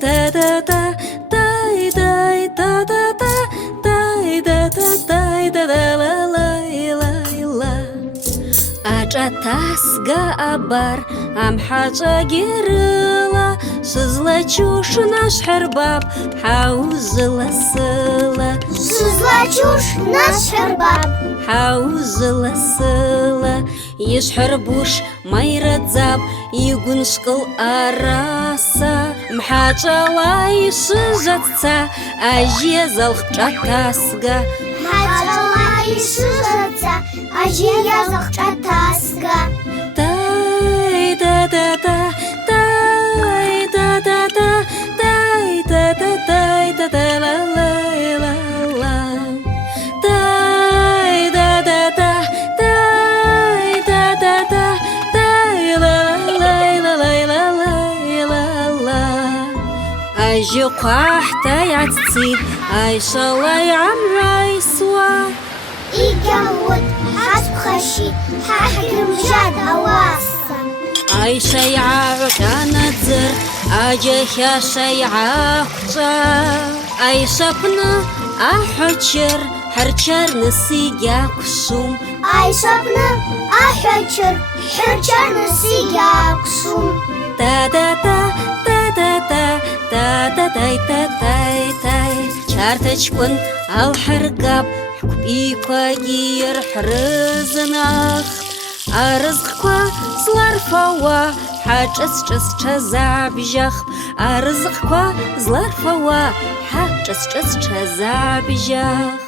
da da da da da da da da da da da da la la la Ачатасга абар амхаца гирла Сызлачуш наш хербаб хаузла сыла Сызлачуш наш хербаб хаузла сыла Ишхербуш майрадзаб игуншкл араса Мхачала ишыжатца ажье залхчатасга Мхачала ишыжатца ажье залхчатасга Тай да да да тай да да да тай да да тай да да la la la тай да да да тай да да да тай la la la أجي قحطة يعتصيد عايشة يعمرا يسوى يجود حسب خشي حاحكم جاد أواصا عايشة يعرقنا تزر أجيها شيعة قطع عايشة بنا أحجر حرجر نسيجا كسوم عايشة بنا أحجر حرجر نسيجا كسوم تا دا دا دا دا دا دا دا دا دا دا دا شارتشكن الحرقاب حكبيكوا جير حرزناخ أرزقكوا زلارفوا حاجس جس جزابجخ أرزقكوا زلارفوا حاجس جس جزابجخ